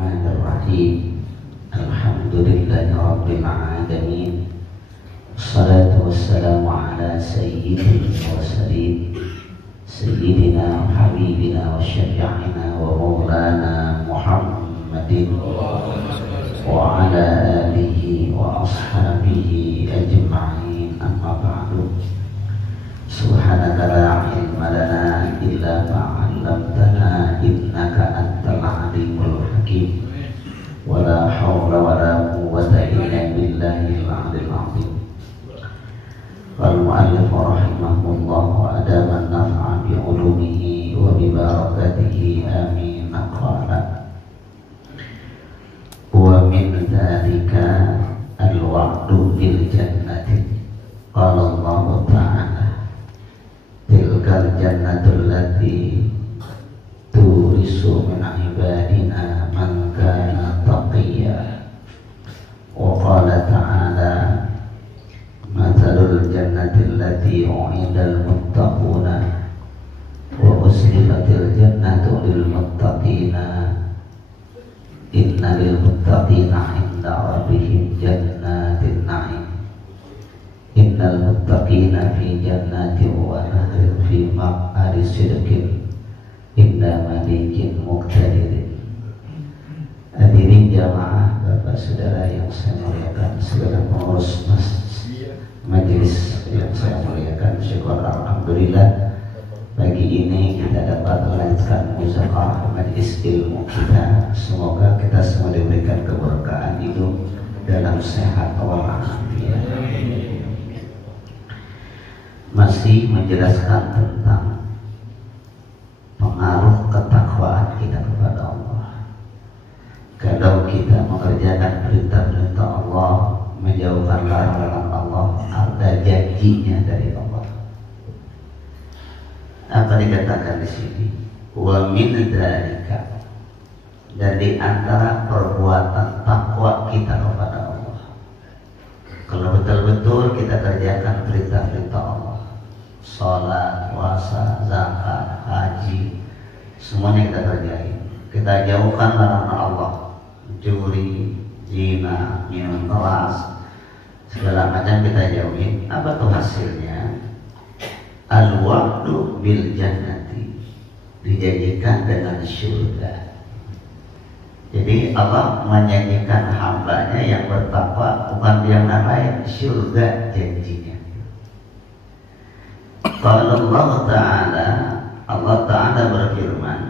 Bismillahirrahmanirrahim. Alhamdulillahi alamin. Wassalatu wassalamu ala sayyidil mursalin sayyidina habibina wa syafi'ina wa maulana Muhammadin wa ala alihi wa ashabihi ajma'in. Amma ba'du. Subhanaka la ilma lana illa ma 'allamtana innaka antal alimul hakim. Wala haula wala quwwata illa billahil 'aliyyil 'azim. Qal mu'allif rahimahullah wa adama an-naf'a bi 'ulumihi wa bi barakatihi amin. Qala wa min dzalika al-wa'du bil jannati. Qala Allah ta'ala tilkal jannatul lati turisu min ibadina man kana taqiyya. Wa qala ta'ala mathalul jannati allati u'idal muttaquna wa uslifatil jannatu lil muttaqina inna lil muttaqina 'inda rabbihim jannatin na'im. Innal muttaqina fi jannatin wa nahrin fi maq'adi sidqin inda malikin muqtadirin. Hadirin jamaah, bapak saudara yang saya muliakan, segala pengurus majelis yang saya muliakan, syukur alhamdulillah pagi ini kita dapat melanjutkan muzakarah majelis ilmu kita. Semoga kita semua diberikan keberkahan hidup dalam sehat walafiat. Masih menjelaskan tentang pengaruh ketakwaan kita kepada Allah. Kalau kita mengerjakan perintah-perintah Allah, menjauhkan larangan Allah, ada janjinya dari Allah. Apa dikatakan di sini? Wa min dzalika, dari antara perbuatan takwa kita kepada Allah. Kalau betul-betul kita kerjakan perintah-perintah Allah, sholat, puasa, zakat, haji, semuanya kita kerjain. Kita jauhkan larangan Allah, juri, zina, minum keras, segala macam kita jauhin. Apa tuh hasilnya? Al-wa'du bil jannati, dijanjikan dengan syurga. Jadi Allah menjanjikan hambanya yang bertakwa, bukan yang lain, syurga janjinya. Kalau Allah Ta'ala berfirman,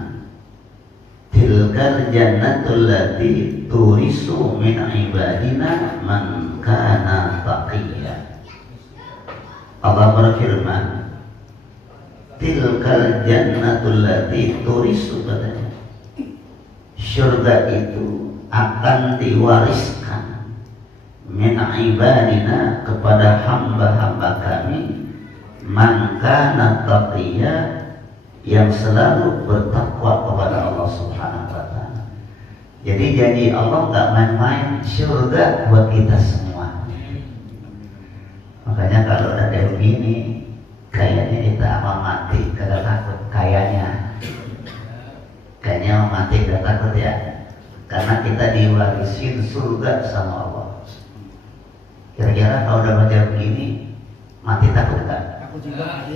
tilkal jannatul lati turisu min ibadina man kana taqiyya. Allah berfirman, tilkal jannatul lati turisu, katanya syurga itu akan diwariskan min ibadina, kepada hamba-hamba kami, man kana taqiyya, yang selalu bertakwa kepada Allah Subhanahu wa ta'ala. Jadi janji Allah enggak main-main, syurga buat kita semua. Makanya kalau ada begini, kayaknya kita akan mati kagak takut. Kayaknya mati gak takut ya, karena kita diwarisin surga sama Allah. Kira-kira kalau udah baca begini, mati takut gak? Takut juga.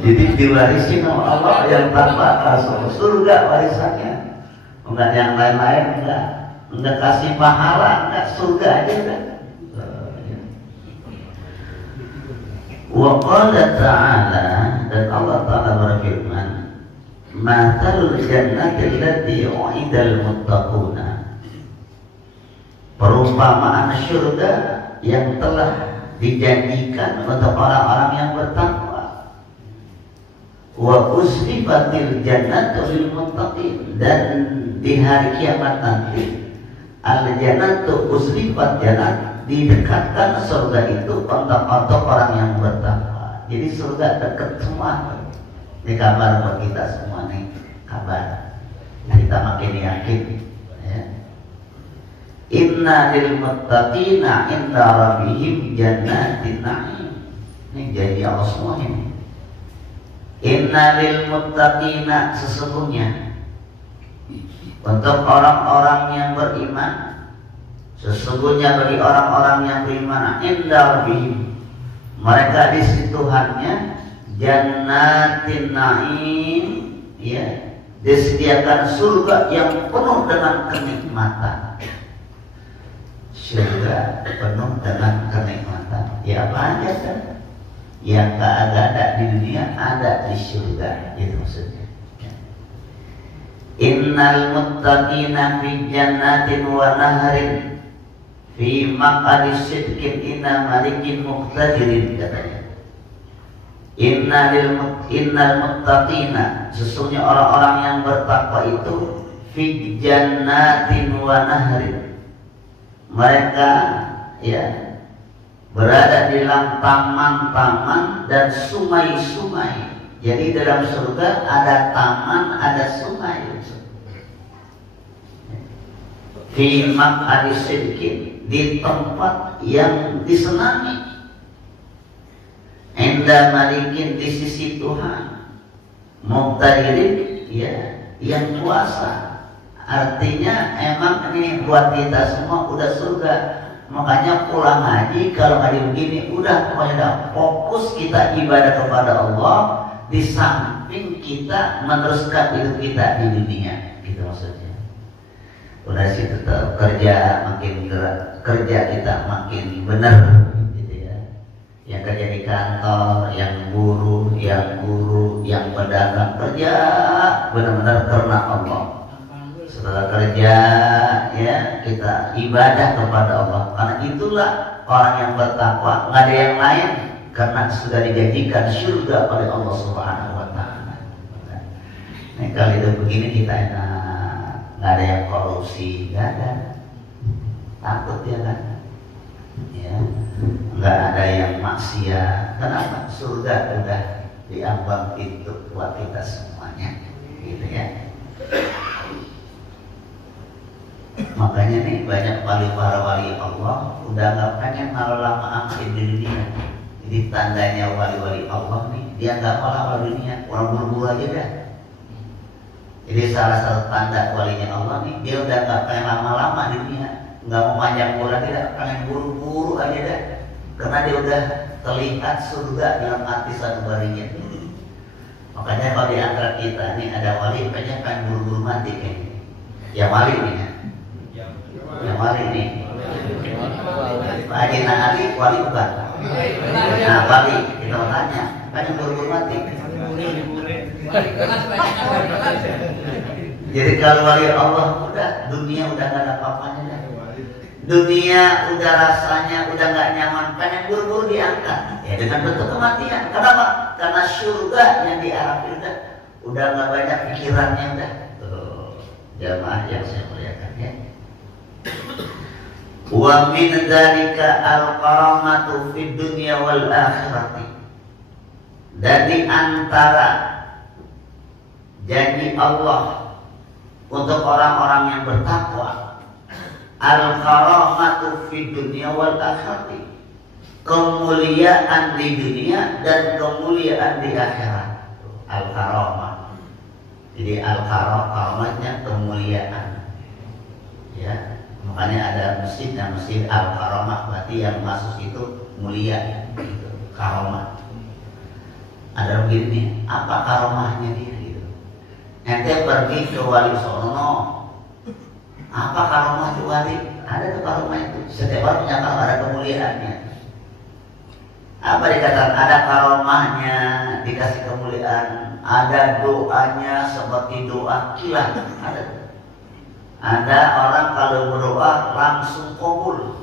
Jadi diwarisin sama Allah yang tanpa asal surga warisannya, bukan yang lain-lain. Enggak kasih pahala, enggak, surga aja kan. Wa qala ta'ala, dan Allah Ta'ala berfirman, mathalul jannati allati u'idal muttaquna, perumpamaan syurga yang telah dijanjikan untuk orang-orang yang bertakwa. Wa uslifatil jannatu lil muttaqin, dan di hari kiamat nanti al jannatu uslifat, jannat didekatkan surga itu untuk orang yang bertakwa. Jadi surga dekat semua. Ini kabar buat kita semua nih, kabar. Kita makin yakin ya. Inna lil muttaqina inda rabbihim jannatin na'im. Ini janji Allah semua ini. Innalil muttaqina, sesungguhnya untuk orang-orang yang beriman, sesungguhnya bagi orang-orang yang beriman, inda rabbihim, mereka di sisi Tuhannya, jannatin na'im, ya, disediakan surga yang penuh dengan kenikmatan. Surga penuh dengan kenikmatan. Ya apa aja kan? Yang tak ada di dunia ada di surga, itu maksudnya. Innal muttaqina fi jannatin wa nahrin fi maq'adi sidqin inna malikin muqtadirin, katanya. Innal muttaqina, sesungguhnya orang-orang yang bertakwa itu fi jannatin wa nahrin, mereka ya berada di dalam taman-taman dan sungai-sungai. Jadi dalam surga ada taman, ada sungai. Fi maq'adi sidqin, di tempat yang disenangi. Inda malikin, di sisi Tuhan. Muqtadirin, ya, yang kuasa. Artinya emang ini buat kita semua udah surga. Makanya pulang haji, kalau haji begini udah pokoknya fokus kita ibadah kepada Allah, di samping kita meneruskan hidup kita di dunia, gitu maksudnya. Udah situ tetap kerja makin gerak, kerja kita makin benar, gitu ya. Yang kerja di kantor, yang buruh, yang pedagang, kerja benar-benar karena Allah. Setelah kerja, ya, kita ibadah kepada Allah. Karena itulah orang yang bertakwa, nggak ada yang lain, karena sudah dijanjikan surga oleh Allah Subhanahu wa Ta'ala. Nah, kalau itu begini kita enak, nggak ada yang korupsi, nggak ada, takut ya kan? Ya, nggak ada yang maksiat. Kenapa? Surga udah diambang pintu buat kita semuanya, gitu ya. Makanya nih banyak para wali Allah udah nggak pengen lama akhir di dunia. Jadi tandanya wali-wali Allah nih, dia nggak malah di dunia, orang buru-buru aja dah. Jadi salah satu tanda walinya Allah nih, dia udah nggak pengen lama-lama di dunia, nggak mau panjang umur lagi, dah pengen buru-buru aja dah. Karena dia udah terlihat surga dalam hati sanubarinya. Makanya kalau di antara kita nih ada wali pengen buru-buru mati kayaknya. Ya wali nih ya. Yang wali ini Pak Haji Ali wali bukan? Nah wali kita mau tanya, kan yang buru-buru mati. Jadi kalau wali Allah udah, dunia udah gak ada apa-apanya dah. Dunia udah rasanya udah gak nyaman, pengen buru-buru diangkat ya dengan bentuk kematian. Kenapa? Karena surga yang diharapkan udah gak banyak pikirannya udah. Jamaah yang saya muliakan ya. Wa min dzalika al-karamatu fid dunya wal akhirati. Dan di antara janji Allah untuk orang-orang yang bertakwa, al-karamatu fid dunya wal akhirati, kemuliaan di dunia dan kemuliaan di akhirat. Al-karamah. Jadi al-karamahnya kemuliaan. Ya. Makanya ada masjid al-karamah, berarti yang masuk itu mulia, gitu. Karamah. Ada begini, apa karamahnya dia gitu. Ente pergi ke wali sono, apa karamah itu wali? Ada tuh karamah itu. Setiap orang punya karamah, ada kemuliaannya. Apa dikatakan? Ada karamahnya, dikasih kemuliaan. Ada doanya seperti doa kilat. Ada orang kalau berdoa langsung kabul.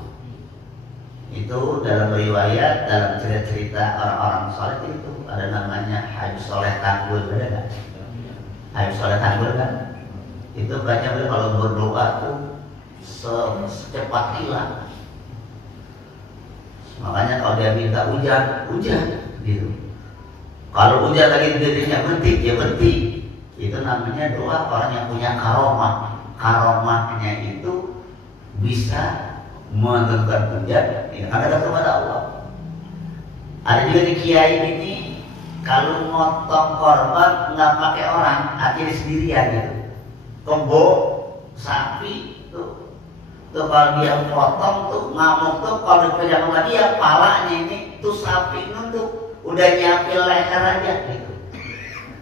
Itu dalam riwayat, dalam cerita-cerita orang-orang soleh itu ada namanya Habib Soleh Tanggul, ada nggak? Habib Soleh Tanggul kan? Itu banyak kalau berdoa tuh secepat kilat. Makanya kalau dia minta hujan gitu. Kalau hujan lagi dirinya berhenti, dia berhenti. Itu namanya doa orang yang punya karomah. Karomahnya itu bisa menentukan hujan, ya, karena kepada Allah. Ada juga di kiai ini kalau motong korban nggak pakai orang, akhirnya sendirian gitu. Kebo sapi tuh kalau dia potong tuh ngamuk tuh, kalau dipegang sama dia palanya ini tuh sapi nunduk, udah nyiapin leher aja gitu.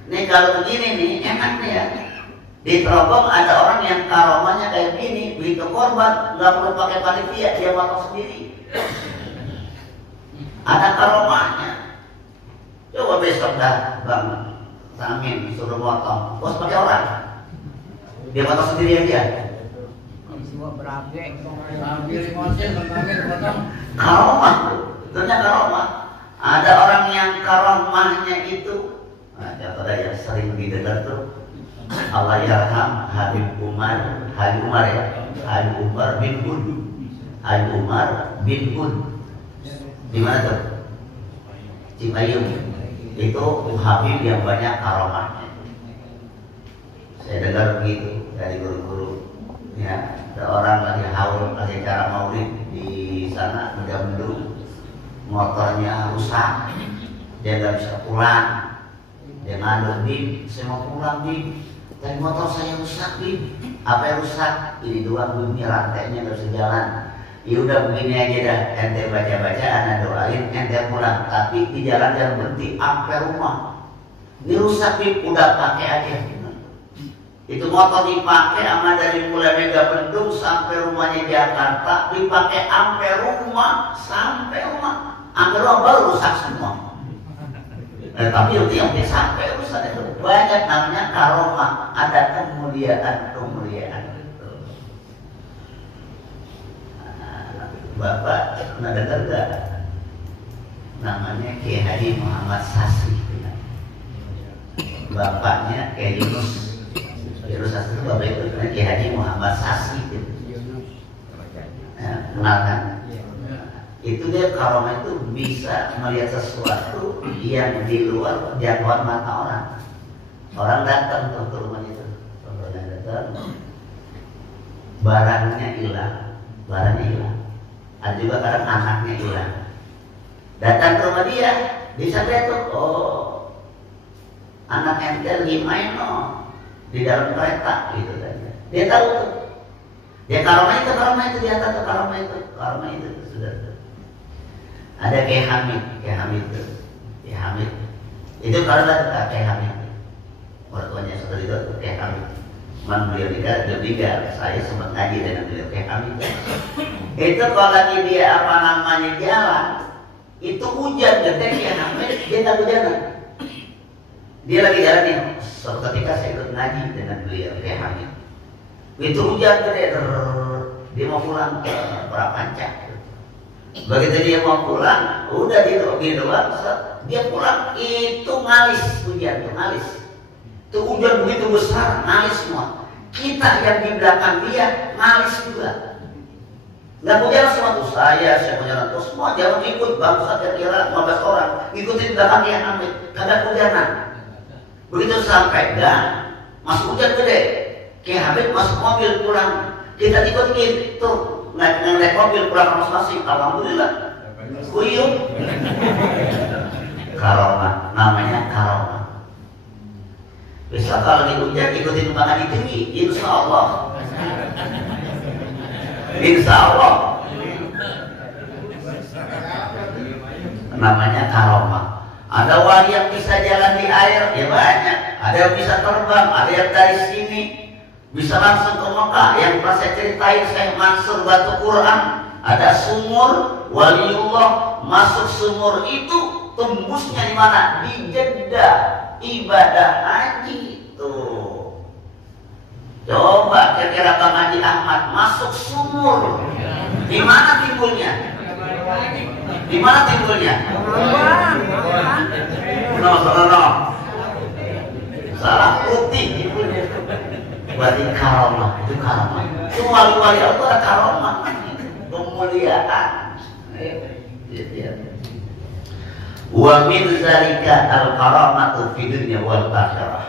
Nih kalau begini nih enak nih ya. Di Trogong ada orang yang karomanya kayak gini, begitu korban nggak perlu pakai panitia, dia potong sendiri. Ada karomanya. Coba besok dah Bang Samin suruh motong, bos pakai orang, dia potong sendiri aja. Karomah, tentunya karomah. Ada orang yang karomahnya itu, nah, contohnya yang sering didengar tuh, Allah yarham Habib Umar bin Hud. Di mana tuh? Cipayung. Itu Habib yang banyak karomahnya. Saya dengar begitu dari guru-guru. Ya, ada orang lagi haul, lagi cara maulid di sana, mendung, motornya rusak, dia nggak bisa pulang. Dia ngadu, Bim, saya mau pulang, Bim. Tadi motor saya rusak, Bim. Apa yang rusak? Ini doang, Bim, rantainya nggak bisa jalan. Ya udah begini aja dah, ente baca-baca, anak doain, ente pulang. Tapi di jalan jangan berhenti, sampai rumah. Ini rusak, Bim, udah pakai aja. Itu motor dipakai sama dari mulai Mega Bendung sampai rumahnya Jakarta, dipakai sampai rumah, baru rusak semua. Tapi itu yang sampai rusak itu banyak, namanya karomah, ada kemuliaan. Bapak pernah dengar gak? Namanya Kiai Haji Muhammad Sasri. Bapaknya Kiai Yunus Sasri, bapak itu Kiai Haji Muhammad Sasri. Kenal kan? Itu dia karomah itu bisa melihat sesuatu yang di luar jangkauan mata orang. Orang datang tuh ke rumah itu, barangnya hilang. Ada juga kadang anaknya hilang. Datang ke rumah dia, bisa lihat tuh, oh anak ente lagi main di dalam kereta gitu saja. Dia tahu tuh. Dia karomah itu dia tahu karomah itu sudah. Ada Kiai Hamid itu kalau ada Kiai Hamid, ortuanya saudara itu Kiai Hamid. Beliau meninggal, saya sempat ngaji dengan beliau Kiai Hamid. Itu kalau lagi dia jalan, itu hujan gede Kiai Hamid, dia tak hujanan. Dia lagi jalan nih, suatu ketika saya ikut ngaji dengan beliau Kiai Hamid. Itu hujan gede, dia mau pulang ke Prapanca. Begitu dia mau pulang, udah dia doang, dia pulang itu ngalis hujan tuh ngalis. Itu hujan begitu besar, ngalis semua. Kita yang di belakang dia ngalis juga. Nggak mau jalan semua tuh saya mau jalan tuh semua jalan ikut bangsa kira-kira 15 orang ikutin belakang dia Hamid, kagak hujanan. Begitu sampai dan masuk hujan gede, Kiai Hamid masuk mobil pulang, kita ikutin tuh. Naik mobil pulang masing-masing, alhamdulillah. Kuyup. Karomah, namanya karomah. Bisa kalau lagi hujan ikutin makan tinggi, insya Allah. Namanya karomah. Ada wali yang bisa jalan di air, ya banyak. Ada yang bisa terbang, ada yang dari sini bisa langsung ke Mekah. Yang pernah saya ceritain, saya Mansur Batu Quran, ada sumur waliullah, masuk sumur itu tembusnya di mana? Di Jeddah, ibadah haji tuh. Coba kira-kira Bang Haji Ahmad masuk sumur, di mana timbulnya? Salah putih timbulnya. Berarti karomah, itu karomah. Itu wali-wali Allah ada karomah, kemuliaan. Wa min zalika al-karamatu fid dunya wal akhirah.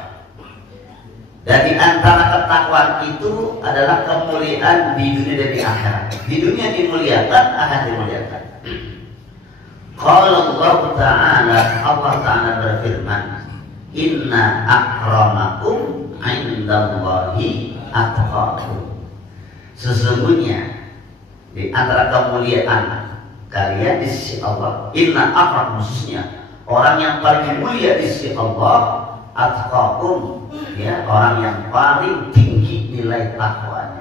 Dan di antara ketakwaan itu adalah kemuliaan di dunia dan di akhirat. Di dunia dimuliakan, akhirat dimuliakan. Qala Allah Ta'ala, Allah Ta'ala berfirman, inna akramakum indallahi atqakum. Sesungguhnya di antara kemuliaan kalian di sisi Allah, inna akram, khususnya orang yang paling mulia di sisi Allah, atqakum, ya, orang yang paling tinggi nilai takwanya.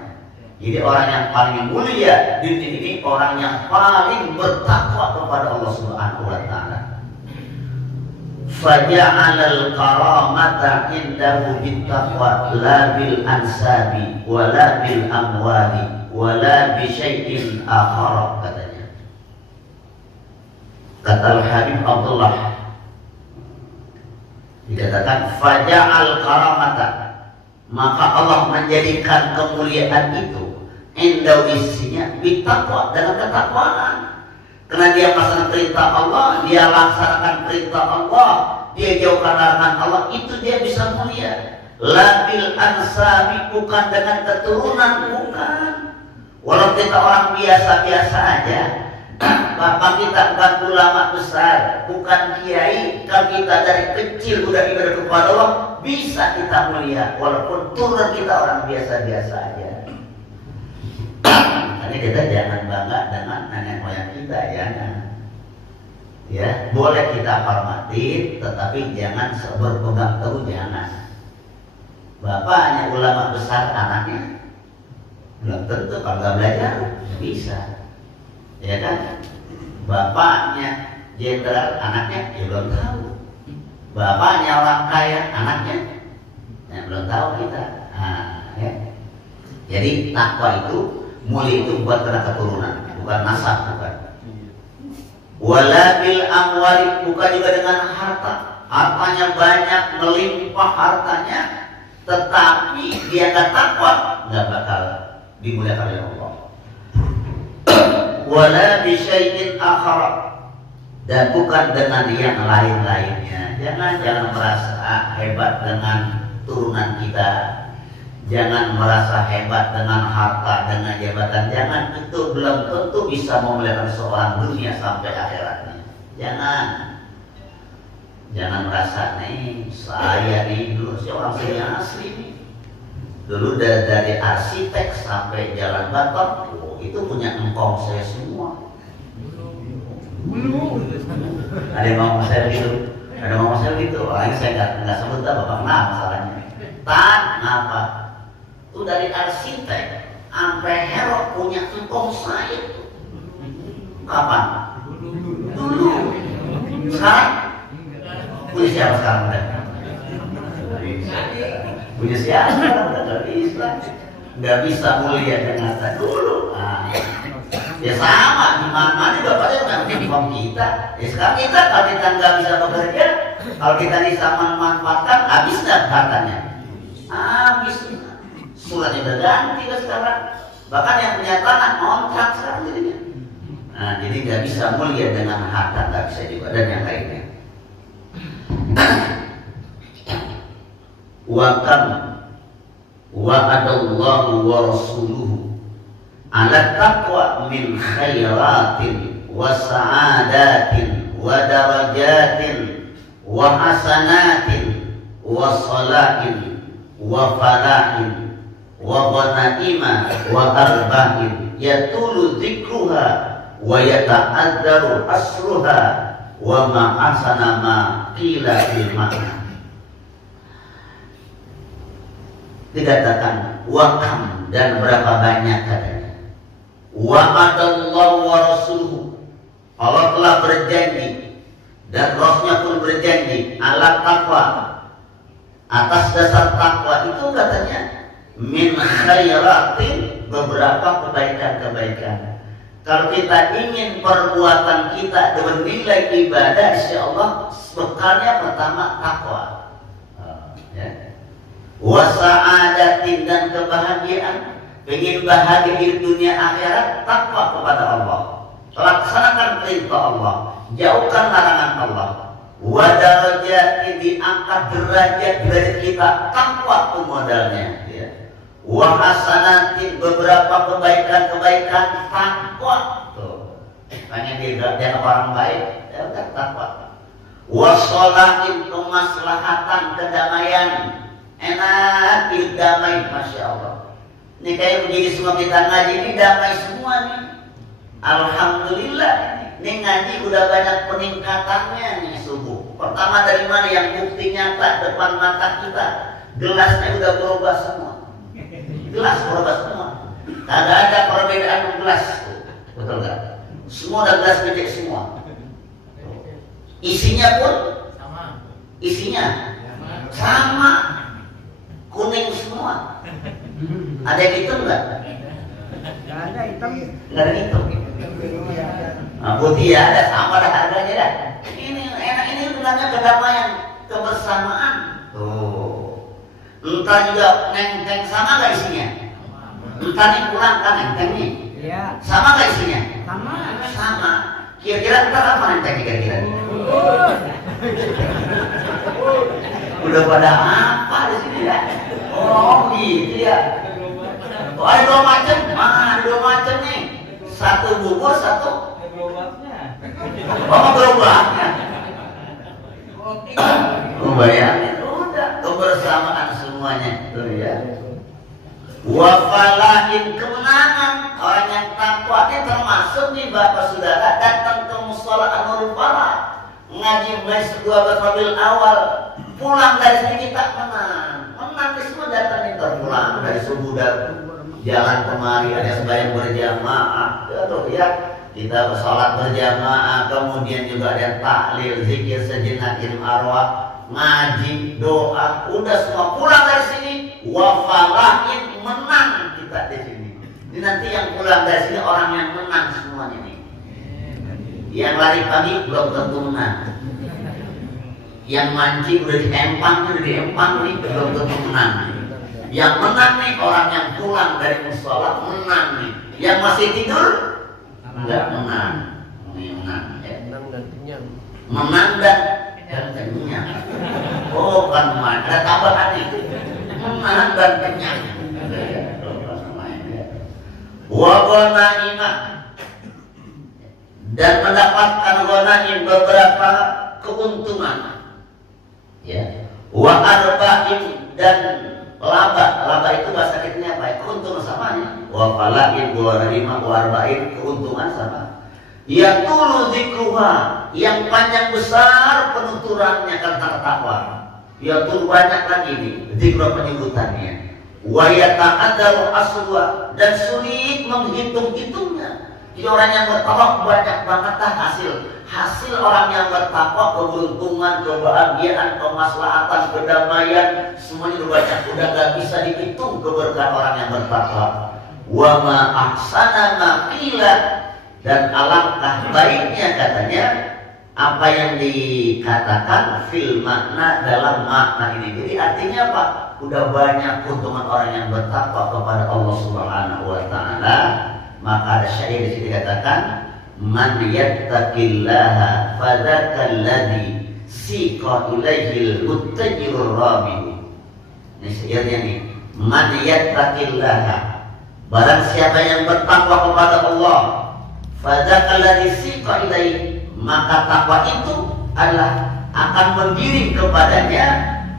Jadi orang yang paling mulia di dunia ini orang yang paling bertakwa kepada Allah Subhanahu wa Ta'ala. Faja'alal karamata indahu bittaqwa la bil ansabi wa la bil amwali wa la bi syai'in akhar, katanya. Kata Al-Habib Abdullah, dikatakan faja'al karamata, maka Allah menjadikan kemuliaan itu indah isinya bittaqwa, dengan ketakwaan. Karena dia melaksanakan perintah Allah, dia laksanakan perintah Allah, dia jauhkan larangan Allah, itu dia bisa mulia. Labil ansabi, bukan dengan keturunan, bukan. Walau kita orang biasa-biasa aja, bapak kita bukan ulama besar, bukan kiai, kalau kita dari kecil udah ibadah kepada Allah, bisa kita mulia walaupun turun kita orang biasa-biasa aja. Makanya kita jangan bangga dengan nenek moyang kita, jangan. Ya, boleh kita hormati, tetapi jangan berpegang teguh, jangan. Bapaknya ulama besar, anaknya belum tentu, kalau nggak belajar bisa, ya kan? Bapaknya jenderal, anaknya ya belum tahu. Bapaknya orang kaya, anaknya ya belum tahu kita. Ya. Jadi takwa itu mulia itu bukan karena keturunan, bukan nasab, bukan. Wala bil amwali, bukan juga dengan harta. Hartanya banyak, melimpah hartanya, tetapi dia nggak takwa, nggak bakal dimuliakan oleh Allah. Wala bi syai'in akhar, dan bukan dengan yang lain-lainnya. Jangan merasa hebat dengan turunan kita. Jangan merasa hebat dengan harta, dengan jabatan. Jangan, itu belum tentu bisa memuliakan seorang dunia sampai akhiratnya. Jangan merasa nih, saya nih dulu seorang seni asli nih. Dulu dari arsitek sampai jalan batok, itu punya engkong saya semua. Ada yang mau saya gitu, ada mau saya gitu. Orangnya saya nggak sebut bapak, nah masalahnya. Kenapa? Itu dari arsitek sampai hero punya engkong saya. Kapan? Dulu. Sekarang? Punya siapa sekarang udah? Punya siapa sekarang udah? Nggak bisa. Nggak bisa mulia dengan dulu. Nah, ya sama, di mana bapaknya udah menghukum kita. Ya sekarang kita, kalau kita nggak bisa bekerja, kalau kita bisa memanfaatkan, habis nggak hartanya? Habis. Suratnya udah ganti kan sekarang. Bahkan yang punya tanah kontrak sekarang jadinya. Nah, jadi nggak bisa mulia dengan harta, nggak bisa juga, dan yang lainnya. Wa wa'adallahu wa rasuluhu ala taqwa min khairatin wa sa'adatin wa darajatin wa hasanatin wa salahin wa falahin wa ghanaima wa arbahin yatulu dzikruha wa yata'addaru asruha wa ma'asana ma qila bil makna. Dikatakan wakam, dan berapa banyak katanya. Wa'adallahu wa rasuluhu, Allah telah berjanji dan Rasulnya pun berjanji ala taqwa, atas dasar takwa itu katanya min khairatin, beberapa kebaikan-kebaikan. Kalau kita ingin perbuatan kita bernilai ibadah, insyaallah bekalnya pertama takwa. Wasa'adatin, dan kebahagiaan. Ingin bahagia di dunia akhirat, takwa kepada Allah, laksanakan perintah Allah, jauhkan larangan Allah. Wadarajatin, diangkat derajat kita, takwa itu modalnya. Wa hasanatin, beberapa kebaikan-kebaikan, takwa. Tuh, pengen dia orang baik, Ya udah takwa. Wasolahin kemaslahatan kedamaian. Enak damai, masya Allah. Ini kayak begini semua kita ngaji ini damai semua nih. Alhamdulillah. Ini ngaji udah banyak peningkatannya nih subuh. Pertama dari mana yang bukti nyata depan mata kita? Gelasnya udah berubah semua. Gelas berubah semua. Kagak ada perbedaan gelas. Betul gak? Semua udah gelas gede semua. Isinya pun sama. Isinya sama. Kuning semua. Ada yang hitam nggak? Nggak ada hitam. Nggak ada hitam. Nah, putih ya ada, sama ada harganya dah. Ini enak, ini bilangnya kedamaian, kebersamaan. Tuh. Entah juga neng-neng sama nggak isinya? Entah nih pulang kan neng-neng nih. Iya. Sama nggak isinya? Sama. Sama. Kira-kira ntar apa neng-neng kira-kira? Udah pada apa di sini ya? Oh gitu ya. Oh, ada dua macam, ada dua macam nih. Satu bubur, satu gerobaknya. Oh gerobaknya. Bayangin, udah kebersamaan semuanya, tuh ya. Wafalahin kemenangan orang yang takwa ini termasuk nih bapak saudara datang ke musola Anurul Falah ngaji mulai 12 Rabiul Awal. Pulang dari sini kita menang di semua datang itu pulang dari subuh dan jalan kemari ada sembahyang berjamaah ya kita sholat berjamaah kemudian juga ada tahlil zikir sejenak ilmu arwah ngaji doa udah semua pulang dari sini wafalahin menang kita di sini ini nanti yang pulang dari sini orang yang menang semuanya nih yang lari pagi belum tentu menang yang mancing udah diempang nih belum tentu menang. Yang menang nih orang yang pulang dari musola menang nih. Yang masih tidur enggak menang. Menang ya. Menang dan kenyang. Menang dan kenyang. Oh kan ada tambahan itu. Menang dan kenyang. Wa ghanaimah dan mendapatkan ghanaim beberapa keuntungan. Ya, wa arba'in dan laba itu bahasa kitanya apa? Keuntungan sama nih. Wa falain wa rima wa arba'in keuntungan sama. Ya tulu zikruha yang panjang besar penuturannya karena takwa. Ya tulu banyak lagi nih zikru penyebutannya. Wa yata'addaru aswa dan sulit menghitung-hitungnya. Jadi orang yang bertakwa banyak banget hasil orang yang bertakwa keberuntungan, kebahagiaan, kemaslahatan, kedamaian semuanya udah banyak, udah gak bisa dihitung keberkahan orang yang bertakwa. Wa ma ahsana ma qila dan alangkah baiknya katanya apa yang dikatakan fil makna dalam makna ini. Jadi artinya apa? Udah banyak keuntungan orang yang bertakwa kepada Allah Subhanahu wa taala. Maka ada syair di sini dikatakan man yattaqillaha fadzakal ladzi siqa ilaihil muttajirur rabi. Ini syairnya nih. Man yattaqillaha barang siapa yang bertakwa kepada Allah fadzakal ladzi siqa ilaihi maka takwa itu adalah akan mengiring kepadanya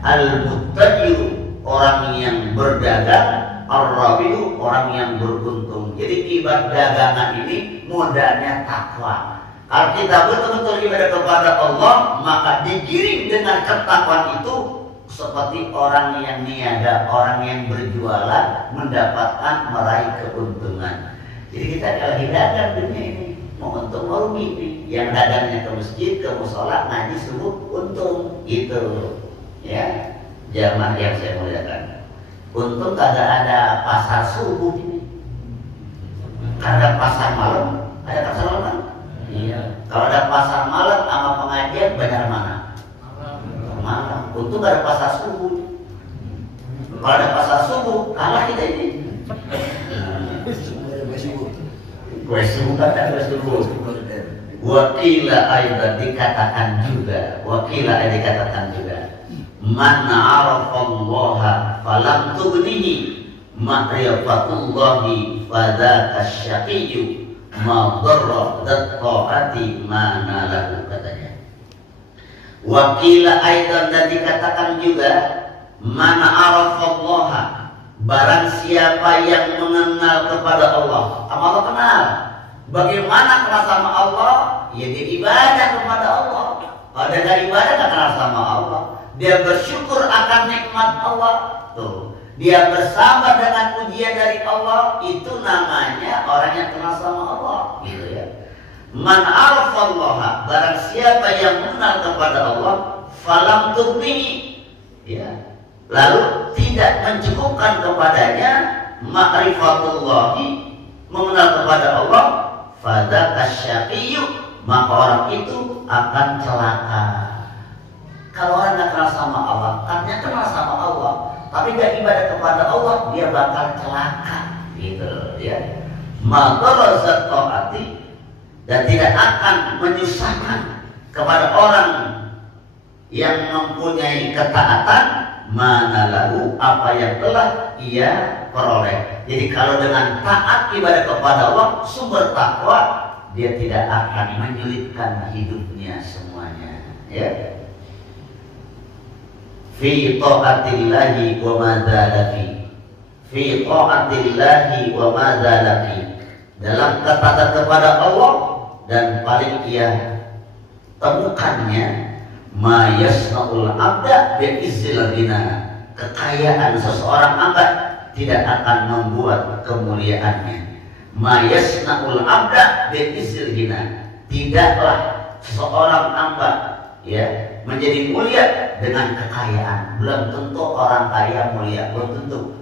al-muttajir orang yang berdagang ar-rabiu orang yang beruntung. Jadi ibadah dagangan ini modalnya takwa. Kalau kita betul-betul ibadah kepada Allah, maka digiring dengan ketakwaan itu seperti orang yang niaga, orang yang berjualan mendapatkan meraih keuntungan. Jadi kita kalau dagang dunia ini mau untung mau rugi nih. Yang dagangnya ke masjid, ke musola, ngaji subuh untung gitu. Ya, jamaah yang saya muliakan. Untung kagak ada pasar subuh ini. Ada pasar malam, ada pasar malam. Iya. Kalau ada pasar malam sama pengajian benar mana? Malam. Untung gak ada pasar subuh. Kalau ada pasar subuh, kalah kita ini. Gue subuh kata gue subuh. Wakila aidan dikatakan juga. Man arafallaha falam tughnihi ma'rifatullahi fadzaka syaqiyyu ma dharra dzat ta'ati ma nalahu katanya. Wakila aidan, dan dikatakan juga mana arafallaha, barang siapa yang mengenal kepada Allah. Allah kenal. Bagaimana kenal sama Allah? Ya dia ibadah kepada Allah. Kalau dia gak ibadah gak kenal sama Allah. Dia bersyukur akan nikmat Allah. Tuh, dia bersabar dengan ujian dari Allah. Itu namanya orang yang kenal sama Allah, gitu ya. Man arafallaha, barang siapa yang mengenal kepada Allah, falam tughni, ya, lalu tidak mencukupkan kepadanya ma'rifatullahi, mengenal kepada Allah, fadzaka syaqiyyu, maka orang itu akan celaka. Kalau orang nggak kenal sama Allah, artinya kenal sama Allah, tapi nggak ibadah kepada Allah, dia bakal celaka, gitu ya. Maka razat taati, dan tidak akan menyusahkan kepada orang yang mempunyai ketaatan mana lalu apa yang telah ia peroleh. Jadi kalau dengan taat ibadah kepada Allah, sumber takwa, dia tidak akan menyulitkan hidupnya semuanya, ya. Fi ta'atillahi wa madzalafi, fi ta'atillahi wa madzalafi, dalam ketaatan kepada Allah, dan paling ia temukannya ma yasnaul abda bi izzil ghina, kekayaan seseorang hamba tidak akan membuat kemuliaannya. Ma yasnaul abda bi izzil ghina, tidaklah seseorang hamba, ya, menjadi mulia dengan kekayaan. Belum tentu orang kaya mulia, belum tentu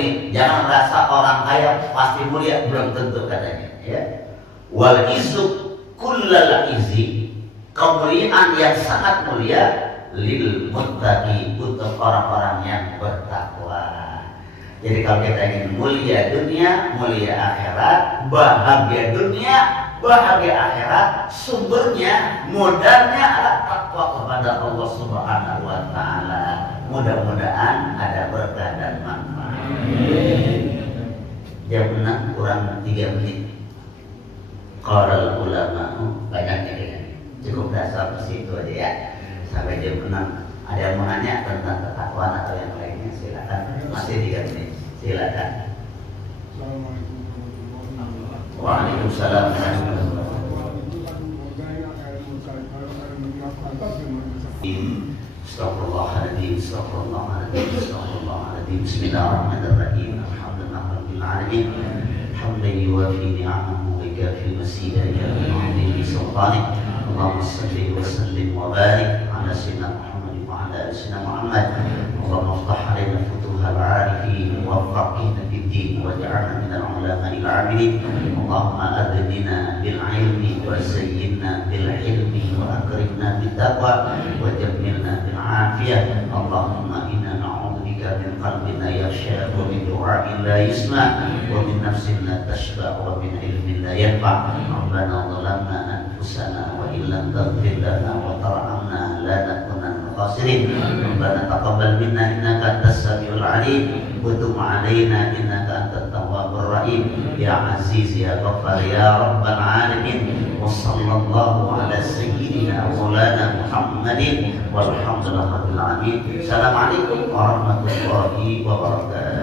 nih. Jangan merasa orang kaya pasti mulia, belum tentu katanya, ya. Wal izzu kullal izzi, kemuliaan yang sangat mulia lil muttaqi, untuk orang-orang yang bertakwa. Jadi kalau kita ingin mulia dunia, mulia akhirat, bahagia dunia, bahagia akhirat, sumbernya, modalnya adalah takwa kepada Allah Subhanahu wa taala. Mudah-mudahan ada berkah dan manfaat. Jam 6 kurang 3 menit. Qaral ulama, banyaknya ya. Cukup dasar ke situ aja ya. Sampai jam 6. Ada yang mau nanya tentang ketakwaan atau yang lainnya, silakan. Masih 3 menit. Silakan. Waalaikumsalam warahmatullahi wabarakatuh. Astagfirullahaladzim, astagfirullahaladzim, astagfirullahaladzim. Bismillahirrahmanirrahim. Alhamdulillahirabbil alamin. Hamdan yuwafi ni'amahu wa yukafi masidahu wa yu'adhi sultanih. Allahumma salli wa sallim wa barik ala sayyidina Muhammad wa ala ali sayyidina Muhammad. Allahumma iftah alaina futuhal 'arifin wa faqihna fid-din waj'alna minal 'ulama'il 'amilin. Allahumma aghnina bil 'ilmi wa zayyinna bil 'ilmi wa akrimna bit taqwa wa jammilna bil 'afiyah. Allahumma inna na'udzubika min qalbin la yakhsha wa min du'a'in la yusma' wa min nafsin la tashba' wa min 'ilmin la yanfa'. Rabbana zalamna anfusana wa illam taghfir lana wa tarhamna lanakunanna khasirin. Rabbana taqabbal minna innaka antas samiul 'alim wa tub 'alaina innaka antat tawwabur rahim. Ya aziz ya ghaffar ya rabbal alamin. Wa sallallahu ala sayyidina maulana Muhammadin walhamdulillahi rabbil alamin. Assalamualaikum warahmatullahi wabarakatuh.